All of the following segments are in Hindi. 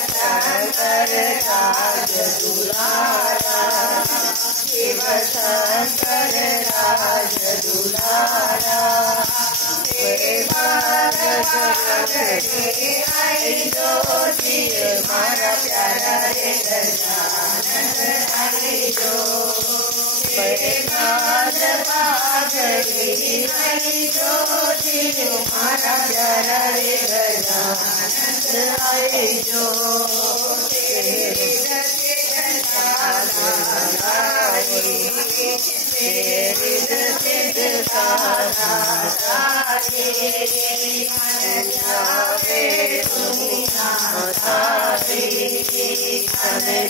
शंकर राज दुलारा, शिव शंकर राज दुलारा। आई ज्योति मारा प्यारा रे गजानन आई जो, बाज पागड़ी आई ज्योति मारा प्यारा रे गजानन आई जो। तेरी रति जावे दुनिया सारी,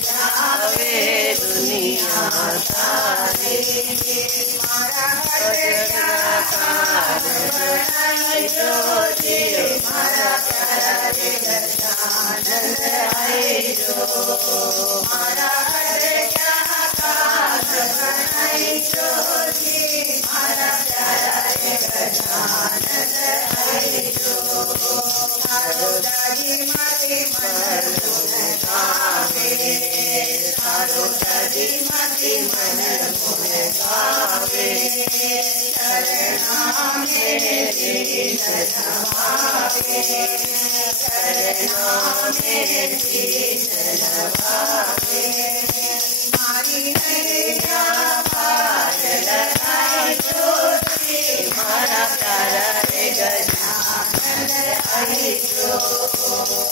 जावे दुनिया सारी। मारा बनाई ज्योति मारा प्यारा रे गजानन आई जो, मारा क्या काज बनाई ज्योति मारा प्यारा रे गजानन आई जो। सारुदाजी मति मन गावे, सारुदाजी मति मन गावे। चरणा मेरे नभावे, चरणा मेरे नभावे। मारी नैया पार लगाई ज्योति मारा प्यारा रे गजानन आई जो,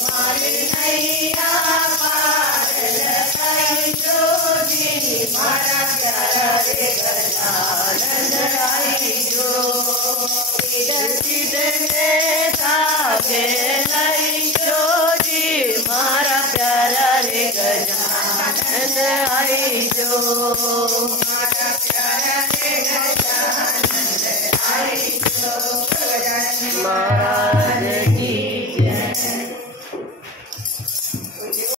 मारी नैया पार लगाई ज्योति मारा प्यारा रे गजानन आई जो। सीधे सागे लाई ज्योति मारा प्यारा रे गजानन आई जो, मारा प्यारा